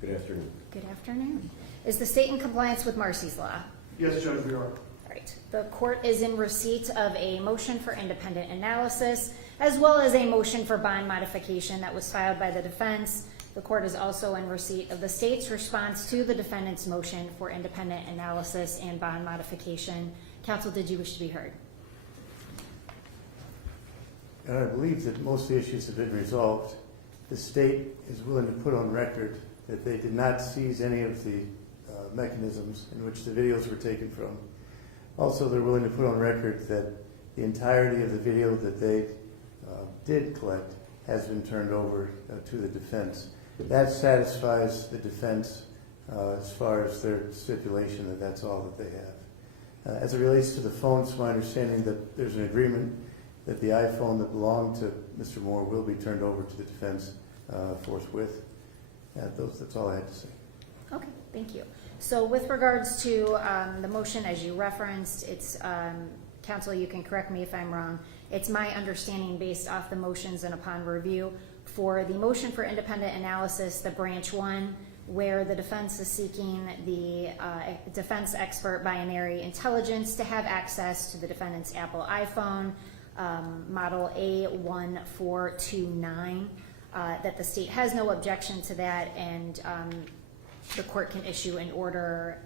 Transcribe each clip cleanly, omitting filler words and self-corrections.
Good afternoon. Good afternoon. Is the state in compliance with Marcy's Law? Yes, Judge, we are. All right. The court is in receipt of a motion for independent analysis, as well as a motion for bond modification that was filed by the defense. The court is also in receipt of the state's response to the defendant's motion for independent analysis and bond modification. Counsel, did you wish to be heard? I believe that most of the issues have been resolved. The state is willing to put on record that they did not seize any of the mechanisms in which the videos were taken from. Also, they're willing to put on record that the entirety of the video that they did collect has been turned over to the defense. That satisfies the defense as far as their stipulation that that's all that they have. As it relates to the phones, my understanding that there's an agreement that the iPhone that belonged to Mr. Moore will be turned over to the defense forthwith. That's all I had to say. Okay, thank you. So with regards to the motion, as you referenced, it's, counsel, you can correct me if I'm wrong, it's my understanding based off the motions and upon review for the motion for independent analysis, the branch one, where the defense is seeking the defense expert binary intelligence to have access to the defendant's Apple iPhone, model A1429, that the state has no objection to that, and the court can issue an order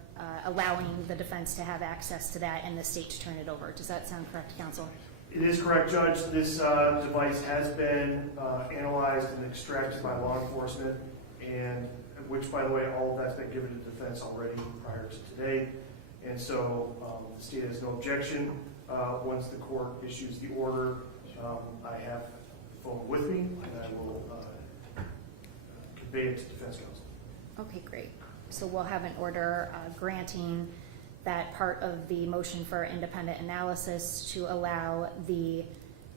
allowing the defense to have access to that and the state to turn it over. Does that sound correct, counsel? It is correct, Judge. This device has been analyzed and extracted by law enforcement, and which, by the way, all of that's been given to the defense already prior to today. And so the state has no objection. Once the court issues the order, I have the phone with me, and I will convey it to defense counsel. Okay, great. So we'll have an order granting that part of the motion for independent analysis to allow the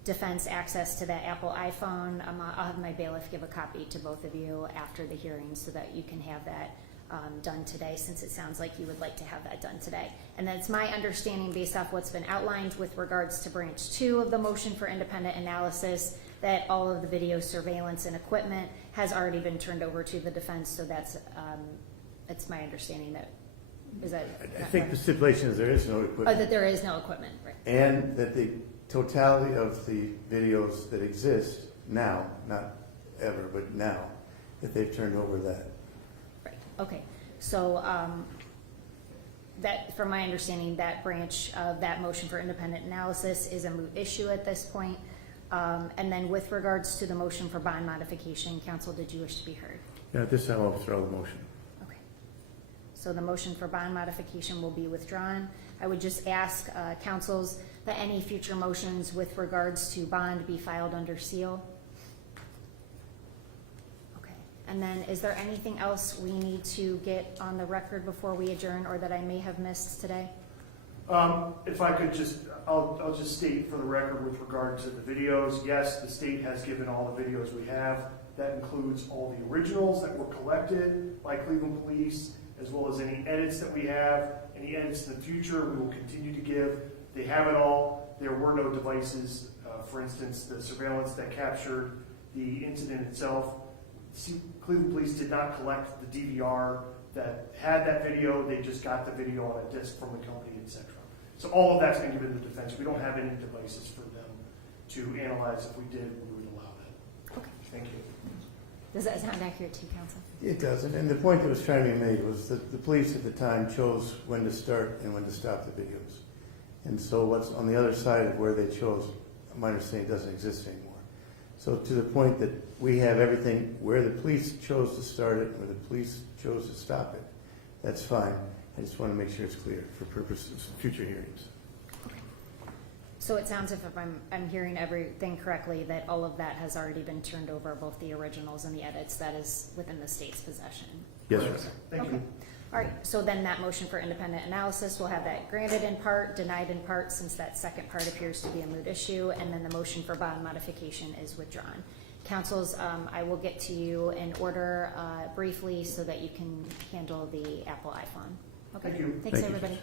defense access to that Apple iPhone. I'll have my bailiff give a copy to both of you after the hearing so that you can have that done today, since it sounds like you would like to have that done today. And then it's my understanding, based off what's been outlined with regards to branch 2 of the motion for independent analysis, that all of the video surveillance and equipment has already been turned over to the defense. So that's my understanding. That is that. I think the stipulation is there is no equipment. Oh, that there is no equipment, right? And that the totality of the videos that exist now, not ever, but now, that they've turned over that. Right. Okay. So that, from my understanding, that branch of that motion for independent analysis is a moot issue at this point. And then with regards to the motion for bond modification, counsel, did you wish to be heard? Yeah, at this time I'll withdraw the motion. Okay. So the motion for bond modification will be withdrawn. I would just ask counsels that any future motions with regards to bond be filed under seal. Okay. And then is there anything else we need to get on the record before we adjourn, or that I may have missed today? If I could just, I'll just state for the record with regard to the videos, yes, the state has given all the videos we have. That includes all the originals that were collected by Cleveland Police, as well as any edits that we have, any edits in the future we will continue to give. They have it all. There were no devices, for instance, the surveillance that captured the incident itself. Cleveland Police did not collect the DVR that had that video. They just got the video on a disc from the company, etc. So all of that's been given to the defense. We don't have any devices for them to analyze. If we did, we would allow that. Okay. Thank you. Does that sound accurate to you, counsel? It doesn't. And the point that was trying to be made was that the police at the time chose when to start and when to stop the videos. And so what's on the other side of where they chose, my understanding, doesn't exist anymore. So to the point that we have everything where the police chose to start it, where the police chose to stop it, that's fine. I just want to make sure it's clear for purposes of future hearings. Okay. So it sounds, if I'm hearing everything correctly, that all of that has already been turned over, both the originals and the edits. That is within the state's possession. Yes, sir. Thank Okay. you. All right. So then that motion for independent analysis, will have that granted in part, denied in part, since that second part appears to be a moot issue, and then the motion for bond modification is withdrawn. Councils, I will get to you in order briefly so that you can handle the Apple iPhone. Okay. Thank you. Thanks, Thank you. everybody.